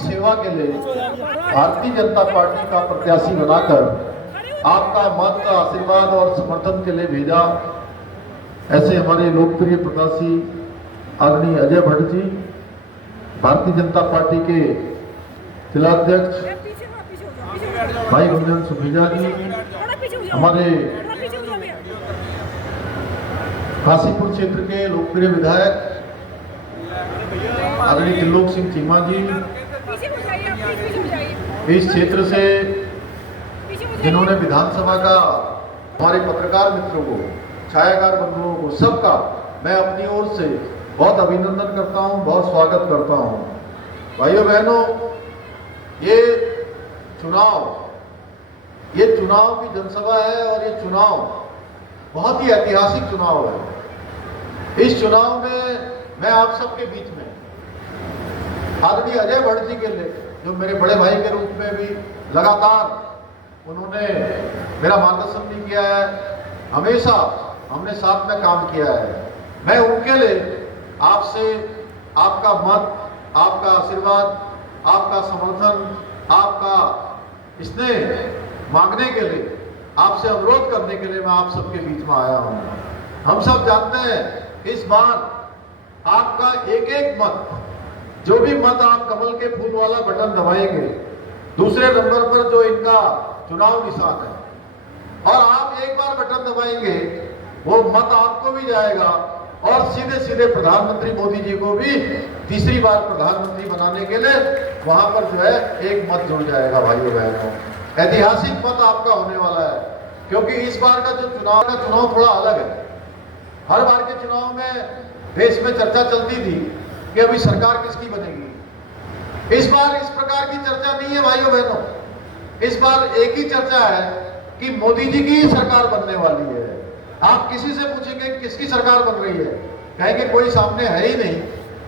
सेवा के लिए भारतीय जनता पार्टी का प्रत्याशी बनाकर आपका मत, आशीर्वाद और समर्थन के लिए भेजा। ऐसे हमारे लोकप्रिय प्रत्याशी आदरणीय अजय भट्ट जी, भारतीय जनता पार्टी के जिलाध्यक्ष भाई गुंजन सुखीजा जी, हमारे काशीपुर क्षेत्र के लोकप्रिय विधायक आदरणीय त्रिलोक सिंह चीमा जी, इस क्षेत्र से जिन्होंने विधानसभा का, हमारे पत्रकार मित्रों को, छायाकार बंधुओं को, सबका मैं अपनी ओर से बहुत अभिनंदन करता हूं, बहुत स्वागत करता हूं। भाइयों बहनों, ये चुनाव की जनसभा है और ये चुनाव बहुत ही ऐतिहासिक चुनाव है। इस चुनाव में मैं आप सबके बीच में आदरणीय अजय भट्ट जी के लिए, जो मेरे बड़े भाई के रूप में भी लगातार उन्होंने मेरा मार्गदर्शन भी किया है, हमेशा हमने साथ में काम किया है, मैं उनके लिए आपसे आपका मत, आपका आशीर्वाद, आपका समर्थन, आपका स्नेह मांगने के लिए, आपसे अनुरोध करने के लिए मैं आप सबके बीच में आया हूं। हम सब जानते हैं इस बार आपका एक एक मत, जो भी मत आप कमल के फूल वाला बटन दबाएंगे, दूसरे नंबर पर जो इनका चुनाव निशान है, और आप एक बार बटन दबाएंगे वो मत आपको भी जाएगा और सीधे सीधे प्रधानमंत्री मोदी जी को भी तीसरी बार प्रधानमंत्री बनाने के लिए वहां पर जो है एक मत जुड़ जाएगा। भाइयों बहनों, ऐतिहासिक मत आपका होने वाला है, क्योंकि इस बार का जो चुनाव थोड़ा अलग है। हर बार के चुनाव में देश में चर्चा चलती थी कि अभी सरकार किसकी बनेगी। इस बार इस प्रकार की चर्चा नहीं है भाइयों बहनों, इस बार एक ही चर्चा है कि मोदी जी की सरकार बनने वाली है। आप किसी से पूछेंगे किसकी सरकार बन रही है, कहेंगे कोई सामने है ही नहीं।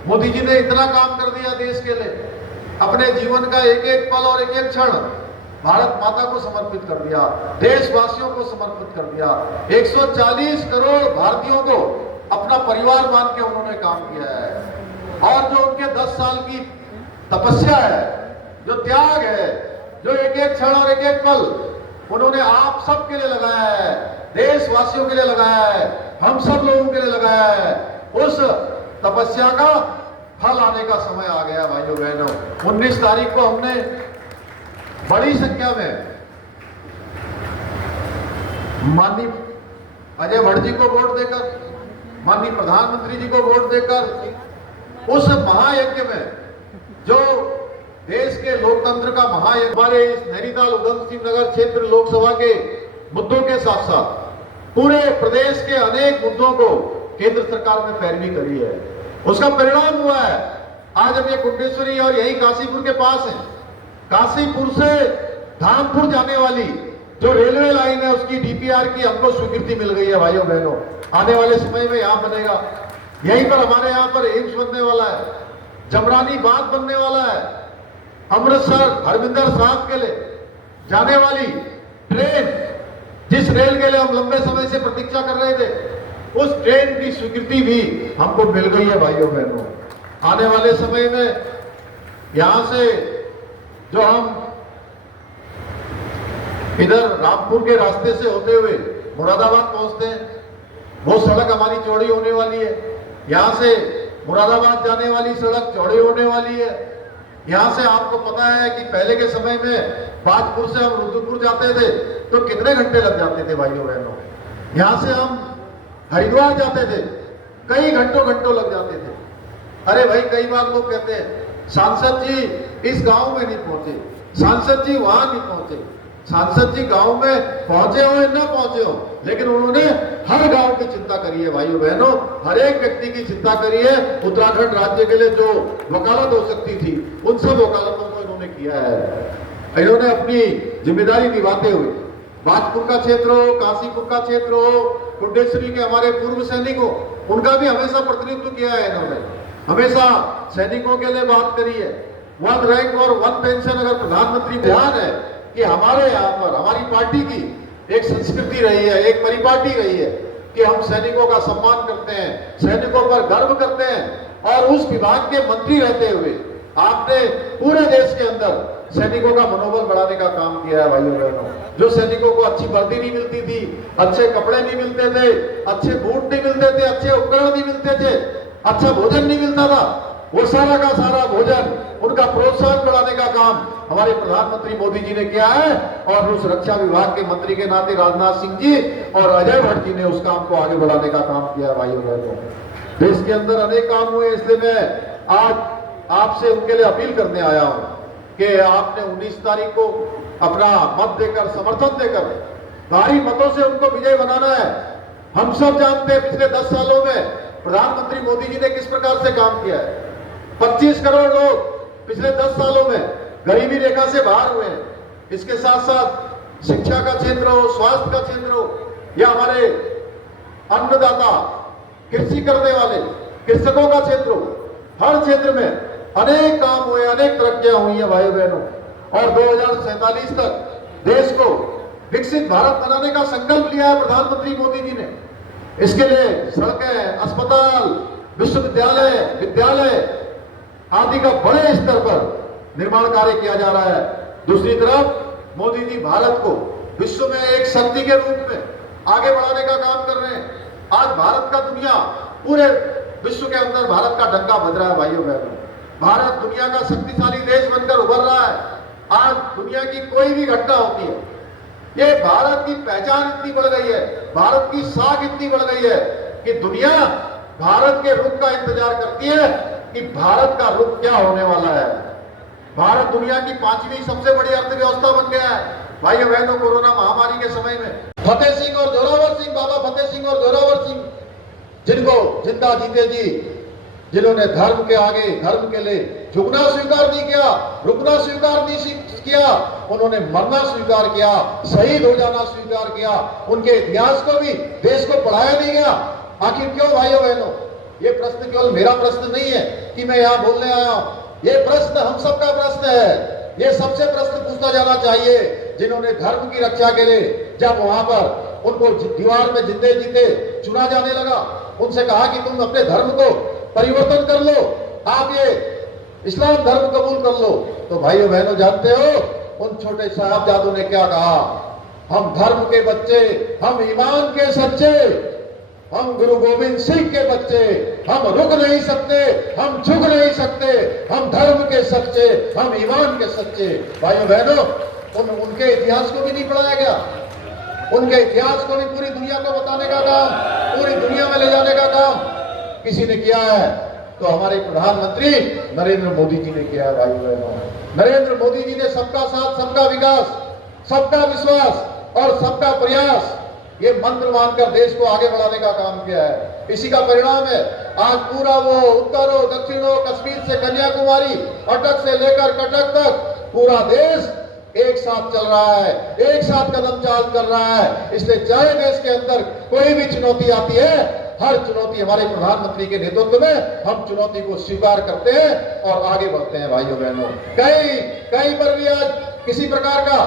मोदी जी ने इतना काम कर दिया देश के लिए, अपने जीवन का एक एक पल और एक एक क्षण भारत माता को समर्पित कर दिया, देशवासियों को समर्पित कर दिया। 140 करोड़ भारतीयों को अपना परिवार मान के उन्होंने काम किया है। और जो उनके 10 साल की तपस्या है, जो त्याग है, जो एक एक क्षण और एक एक पल उन्होंने आप सब के लिए लगाया है, देशवासियों के लिए लगाया है, हम सब लोगों के लिए लगाया है, उस तपस्या का फल आने का समय आ गया। भाइयों बहनों, 19 तारीख को हमने बड़ी संख्या में माननीय अजय भट्ट जी को वोट देकर, माननीय प्रधानमंत्री जी को वोट देकर उस महायज्ञ में, जो देश के लोकतंत्र का महायज्ञ, हमारे इस नैनीताल उधम सिंह नगर क्षेत्र लोकसभा के मुद्दों के साथ साथ पूरे प्रदेश के अनेक मुद्दों को केंद्र सरकार ने पैरवी करी है, उसका परिणाम हुआ है। आज हम ये कुंडेश्वरी और यही काशीपुर के पास है, काशीपुर से धामपुर जाने वाली जो रेलवे लाइन है, उसकी डीपीआर की हमको स्वीकृति मिल गई है। भाइयों बहनों, आने वाले समय में यहाँ बनेगा, यहीं पर हमारे यहाँ पर एम्स बनने वाला है, जमरानी बांध बनने वाला है, अमृतसर हरमिंदर साहब के लिए जाने वाली ट्रेन, जिस रेल के लिए हम लंबे समय से प्रतीक्षा कर रहे थे, उस ट्रेन की स्वीकृति भी हमको मिल गई है। भाइयों बहनों, आने वाले समय में यहां से जो हम इधर रामपुर के रास्ते से होते हुए मुरादाबाद पहुंचते हैं, वो सड़क हमारी चौड़ी होने वाली है। यहां से मुरादाबाद जाने वाली सड़क चौड़ी होने वाली है। यहां से आपको पता है कि पहले के समय में बाजपुर से हम रुद्रपुर जाते थे तो कितने घंटे लग जाते थे। भाइयों बहनों, यहां से हम हरिद्वार जाते थे, कई घंटों लग जाते थे। अरे भाई, कई बार लोग कहते हैं सांसद जी इस गांव में नहीं पहुंचे, सांसद जी वहां नहीं पहुंचे। सांसद जी गांव में पहुंचे हो या न पहुंचे हो, लेकिन उन्होंने हर गांव की चिंता करी है। भाइयों बहनों, हर एक व्यक्ति की चिंता करी है। उत्तराखंड राज्य के लिए जो वकालत हो सकती थी, उन सब वकालतों को इन्होंने किया है। इन्होंने अपनी जिम्मेदारी निभाते हुए बाजपुर का क्षेत्र हो, काशीपुर का क्षेत्र हो, कुंडेश्वरी के हमारे पूर्व सैनिक हो, उनका भी हमेशा प्रतिनिधित्व किया है। इन्होंने हमेशा सैनिकों के लिए बात करी है। 1 रैंक और 1 पेंशन अगर प्रधानमंत्री ध्यान है कि हमारे यहाँ पर हमारी पार्टी की एक संस्कृति रही है, एक परिपाटी रही है कि हम सैनिकों का सम्मान करते हैं, सैनिकों पर गर्व करते हैं, और उस विभाग के मंत्री रहते हुए आपने पूरे देश के अंदर सैनिकों का मनोबल बढ़ाने का काम किया है भाइयों बहनों। जो सैनिकों को अच्छी वर्दी नहीं मिलती थी, अच्छे कपड़े नहीं मिलते थे, अच्छे बूट नहीं मिलते थे, अच्छे उपकरण नहीं मिलते थे, अच्छा भोजन नहीं मिलता था, वो सारा का सारा भोजन, उनका प्रोत्साहन बढ़ाने का काम हमारे प्रधानमंत्री मोदी जी ने किया है। और उस रक्षा विभाग के मंत्री के नाते राजनाथ सिंह जी और अजय भट्ट जी ने उस काम को आगे बढ़ाने का काम किया है भाइयों बहनों। देश के अंदर अनेक काम हुए, इसलिए मैं आज आपसे उनके लिए अपील करने आया हूं कि आपने 19 तारीख को अपना मत देकर, समर्थन देकर, भारी मतों से उनको विजय बनाना है। हम सब जानते हैं पिछले 10 सालों में प्रधानमंत्री मोदी जी ने किस प्रकार से काम किया है। 25 करोड़ लोग पिछले 10 सालों में गरीबी रेखा से बाहर हुए हैं। इसके साथ साथ शिक्षा का क्षेत्र हो, स्वास्थ्य का क्षेत्र हो, या हमारे अन्नदाता, कृषि करने वाले कृषकों का क्षेत्र हो, हर क्षेत्र में अनेक काम हुए, अनेक तरक्कियां हुई हैं भाइयों बहनों। और 2047 तक देश को विकसित भारत बनाने का संकल्प लिया है प्रधानमंत्री मोदी जी ने। इसके लिए सड़कें, अस्पताल, विश्वविद्यालय, विद्यालय आदि का बड़े स्तर पर निर्माण कार्य किया जा रहा है। दूसरी तरफ मोदी जी भारत को विश्व में एक शक्ति के रूप में आगे बढ़ाने का काम कर रहे हैं। आज भारत का दुनिया, पूरे विश्व के अंदर भारत का डंका बज रहा है भाइयों बहनों। भारत दुनिया का शक्तिशाली देश बनकर उभर रहा है। आज दुनिया की कोई भी घटना होती है, ये भारत की पहचान इतनी बढ़ गई है, भारत की साख इतनी बढ़ गई है कि दुनिया भारत के रुख का इंतजार करती है कि भारत का रुख क्या होने वाला है। भारत दुनिया की 5वीं सबसे बड़ी अर्थव्यवस्था बन गया है भाइयों बहनों। कोरोना महामारी के समय में फतेह सिंह और जोरावर सिंह, बाबा फतेह सिंह और जोरावर सिंह, जिनको जिंदा जीते जी, जिन्होंने धर्म के आगे, धर्म के लिए झुकना स्वीकार नहीं किया, रुकना स्वीकार नहीं किया, उन्होंने मरना स्वीकार किया, शहीद हो जाना स्वीकार किया। उनके इतिहास को भी देश को पढ़ाया नहीं गया। आखिर क्यों भाइयों बहनों? ये प्रश्न केवल मेरा प्रश्न नहीं है कि मैं यहाँ बोलने आया हूं, ये प्रश्न हम सबका प्रश्न है। ये सबसे प्रश्न पूछा जाना चाहिए जिन्होंने धर्म की रक्षा के लिए, जब वहां पर उनको दीवार में जिंदे जीते चुना जाने लगा, उनसे कहा कि तुम अपने धर्म को परिवर्तन कर लो, आप ये इस्लाम धर्म कबूल कर लो। तो भाइयों बहनों जानते हो उन छोटे साहबजादों ने क्या कहा? हम धर्म के बच्चे, हम ईमान के सच्चे, हम गुरु गोविंद सिंह के बच्चे, हम रुक नहीं सकते, हम झुक नहीं सकते, हम धर्म के सच्चे, हम ईमान के सच्चे। भाइयों बहनों, उनके इतिहास को भी नहीं पढ़ाया गया। उनके इतिहास को भी पूरी दुनिया को बताने का काम, पूरी दुनिया में ले जाने का काम किसी ने किया है तो हमारे प्रधानमंत्री नरेंद्र मोदी जी ने किया है भाइयों बहनों। नरेंद्र मोदी जी ने सबका साथ, सबका विकास, सबका विश्वास और सबका प्रयास, ये मंत्र मानकर देश को आगे बढ़ाने का काम किया है। इसी का परिणाम है आज पूरा वो उत्तर हो, दक्षिण हो, कश्मीर से कन्याकुमारी, अटक से लेकर कटक तक पूरा देश एक साथ चल रहा है, एक साथ कदम चाल कर रहा है। इसलिए चाहे देश के अंदर कोई भी चुनौती आती है, हर चुनौती हमारे प्रधानमंत्री के नेतृत्व में हम चुनौती को स्वीकार करते हैं और आगे बढ़ते हैं भाइयों बहनों। कहीं पर भी आज किसी प्रकार का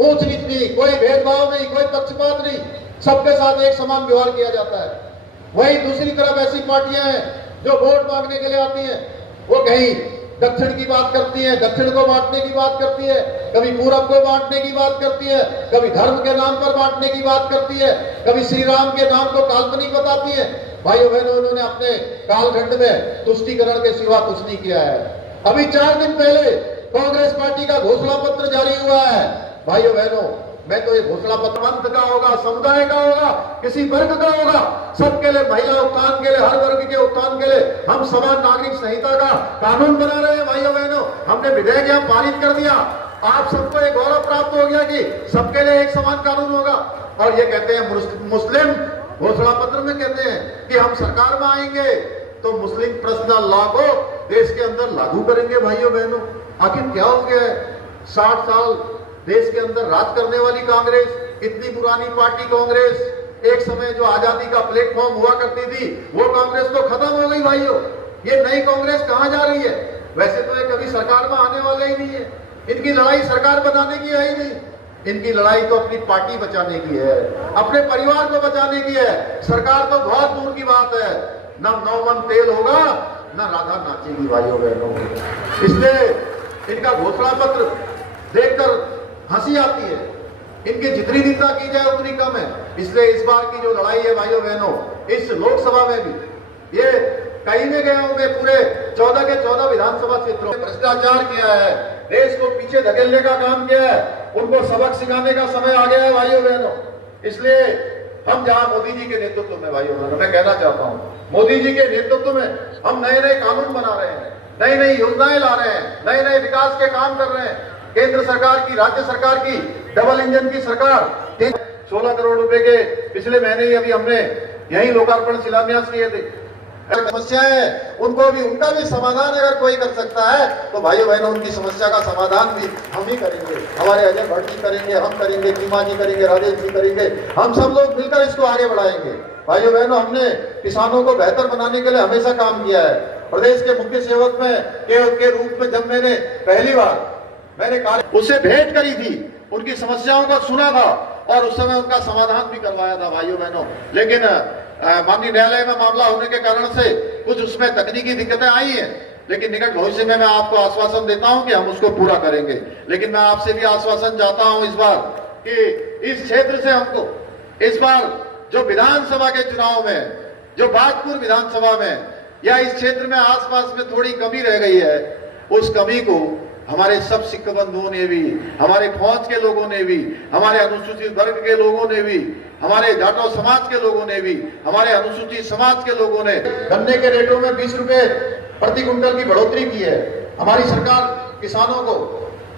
ऊंच नीच नहीं, कोई भेदभाव नहीं, कोई पक्षपात नहीं, सबके साथ एक समान व्यवहार किया जाता है। वही दूसरी तरफ ऐसी पार्टियां हैं जो वोट मांगने के लिए आती हैं, वो कहीं दक्षिण की बात करती है, दक्षिण को बांटने की बात करती है, कभी पूरब को बांटने की बात करती है, कभी धर्म के नाम पर बांटने की बात करती है, कभी श्री राम के नाम को काल्पनिक बताती है। भाइयों बहनों, उन्होंने अपने कालखंड में तुष्टीकरण के सिवा कुछ नहीं किया है। अभी 4 दिन पहले कांग्रेस पार्टी का घोषणा पत्र जारी हुआ है। भाइयों बहनों, मैं तो ये घोषणा पत्र पंथ का होगा, समुदाय का होगा, किसी वर्ग का होगा, सबके लिए, महिला उत्थान के लिए, हर वर्ग के उत्थान के लिए हम समान नागरिक संहिता का कानून बना रहे हैं। भाइयों बहनों, हमने विधेयक यहाँ पारित कर दिया। आप सबको एक गौरव प्राप्त हो गया कि सबके लिए एक समान कानून होगा। और ये कहते हैं मुस्लिम घोषणा पत्र में कहते हैं कि हम सरकार में आएंगे तो मुस्लिम पर्सनल लॉ को देश के अंदर लागू करेंगे। भाइयों बहनों, आखिर क्या हो गया है? 60 साल देश के अंदर राज करने वाली कांग्रेस, इतनी पुरानी पार्टी कांग्रेस, एक समय जो आजादी का प्लेटफॉर्म हुआ करती थी, वो कांग्रेस तो खत्म हो गई भाइयों। ये नई कांग्रेस कहां जा रही है? वैसे तो ये कभी सरकार में आने वाले ही नहीं है। इनकी लड़ाई सरकार बनाने की है ही नहीं, इनकी लड़ाई तो अपनी पार्टी बचाने की है, अपने परिवार को बचाने की है। सरकार तो बहुत दूर की बात है। न 9 मन तेल होगा ना राधा नाचेगी भाइयों बहनों। इसलिए इनका घोषणा पत्र देखकर हंसी आती है। इनकी जितनी निंदा की जाए उतनी कम है। इसलिए इस बार की जो लड़ाई है भाइयों बहनों, इस लोकसभा में भी ये कहीं में गए होंगे, पूरे 14 के 14 विधानसभा क्षेत्रों में भ्रष्टाचार किया है, देश को पीछे धकेलने का काम किया है। उनको सबक सिखाने का समय आ गया है भाइयों बहनों। इसलिए हम जहां मोदी जी के नेतृत्व में भाइयों बहनों, मैं कहना चाहता हूं, मोदी जी के नेतृत्व में हम नए नए कानून बना रहे हैं, नई नई योजनाएं ला रहे हैं, नए नए विकास के काम कर रहे हैं। केंद्र सरकार की, राज्य सरकार की डबल इंजन की सरकार 16 करोड़ रुपए के पिछले महीने ही अभी हमने यही लोकार्पण शिलान्यास किए थे। समस्याएं है उनको भी, उनका भी समाधान अगर कोई कर सकता है तो भाइयों बहनों उनकी समस्या का समाधान भी हम ही करेंगे। हमारे अजय भट्ट जी करेंगे, हम करेंगे, कीमा जी करेंगे, राजेश जी करेंगे, हम सब लोग मिलकर इसको आगे बढ़ाएंगे। भाइयों बहनों, हमने किसानों को बेहतर बनाने के लिए हमेशा काम किया है। प्रदेश के मुख्य सेवक के रूप में जब मैंने पहली बार उससे भेंट करी थी, उनकी समस्याओं को सुना था और उस समय उनका समाधान भी करवाया था भाइयों बहनों। लेकिन माननीय न्यायालय में मामला होने के कारण से कुछ उसमें तकनीकी दिक्कतें आई हैं, लेकिन निकट भविष्य में मैं आपको आश्वासन देता हूं कि हम उसको पूरा करेंगे। लेकिन मैं आपसे भी आश्वासन चाहता हूं इस बार कि इस क्षेत्र से हमको इस बार जो विधानसभा के चुनाव में, जो बागपुर विधानसभा में या इस क्षेत्र में आसपास में थोड़ी कमी रह गई है, उस कमी को हमारे सब सिख बंधुओं ने भी, हमारे फौज के लोगों ने भी, हमारे अनुसूचित वर्ग के लोगों ने भी, हमारे जाटो समाज के लोगों ने भी, हमारे अनुसूचित समाज के लोगों ने गन्ने के रेटों में 20 रुपए प्रति क्विंटल की बढ़ोतरी की है। हमारी सरकार किसानों को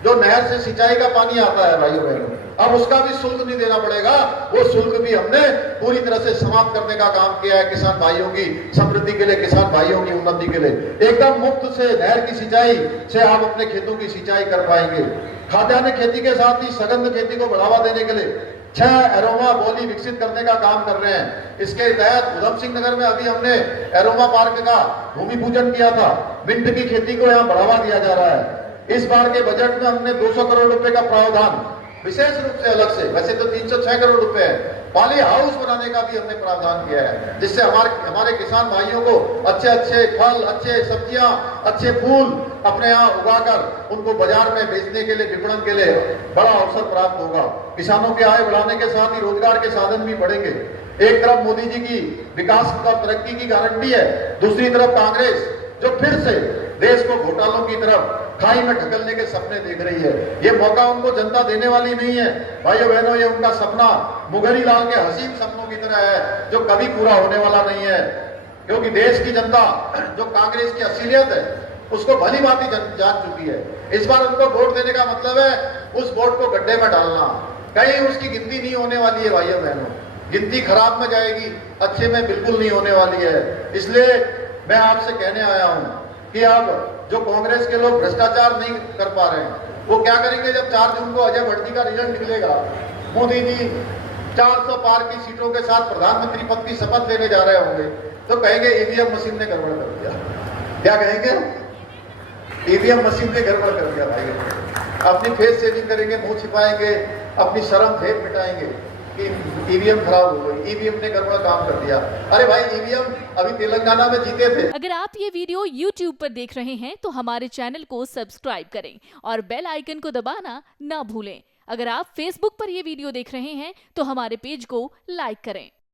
जो नहर से सिंचाई का पानी आता है भाइयों बहनों, अब उसका भी शुल्क नहीं देना पड़ेगा। वो शुल्क भी हमने पूरी तरह से समाप्त करने का काम किया है। किसान भाइयों की समृद्धि के लिए, किसान भाइयों की उन्नति के लिए एकदम मुफ्त से नहर की सिंचाई से आप अपने खेतों की सिंचाई कर पाएंगे। खाद्यान्न खेती के साथ ही सघन खेती को बढ़ावा देने के लिए 6 एरोमा बोली विकसित करने का काम कर रहे हैं। इसके तहत उधम सिंह नगर में अभी हमने एरोमा पार्क का भूमि पूजन किया था। मिंट की खेती को यहाँ बढ़ावा दिया जा रहा है। इस बार के बजट में हमने 200 करोड़ रुपए का प्रावधान विशेष रूप से अलग से, वैसे तो 306 करोड़ रुपए है, पाली हाउस बनाने का भी हमने प्रावधान किया है, जिससे हमारे किसान भाइयों को अच्छे अच्छे फल, अच्छे सब्जियां, अच्छे फूल अपने यहाँ उगाकर उनको बाजार में बेचने के लिए, विपणन के लिए बड़ा अवसर प्राप्त होगा। किसानों की आय बढ़ाने के साथ ही रोजगार के साधन भी बढ़ेंगे। एक तरफ मोदी जी की विकास और तरक्की की गारंटी है, दूसरी तरफ कांग्रेस जो फिर से देश को घोटालों की तरफ, खाई में ढकलने के सपने देख रही है। ये मौका उनको जनता देने वाली नहीं है भाइयों बहनों। ये उनका सपना मुगरी लाल के हसीन सपनों की तरह है जो कभी पूरा होने वाला नहीं है, क्योंकि देश की जनता जो कांग्रेस की असलियत है उसको भली भांति जान चुकी है। इस बार उनको वोट देने का मतलब है उस वोट को गड्ढे में डालना। कहीं उसकी गिनती नहीं होने वाली है भाइयों बहनों, गिनती खराब में जाएगी, अच्छे में बिल्कुल नहीं होने वाली है। इसलिए मैं आपसे कहने आया हूं कि अब जो कांग्रेस के लोग भ्रष्टाचार नहीं कर पा रहे हैं, वो क्या करेंगे जब 4 जून को अजय भट्ट जी का रिजल्ट निकलेगा, मोदी जी 400 पार की सीटों के साथ प्रधानमंत्री पद की शपथ लेने जा रहे होंगे, तो कहेंगे ईवीएम मशीन ने गड़बड़ कर दिया। क्या कहेंगे? ईवीएम मशीन ने गड़बड़ कर दिया भाई। अपनी फेस सेविंग करेंगे, मुंह छिपाएंगे, अपनी शर्म फेंक मिटाएंगे कि ईवीएम खराब हो गई, ईवीएम ने गड़बड़ काम कर दिया। अरे भाई, ईवीएम अभी तेलंगाना में जीते थे। अगर आप ये वीडियो YouTube पर देख रहे हैं तो हमारे चैनल को सब्सक्राइब करें और बेल आइकन को दबाना ना भूलें। अगर आप Facebook पर ये वीडियो देख रहे हैं तो हमारे पेज को लाइक करें।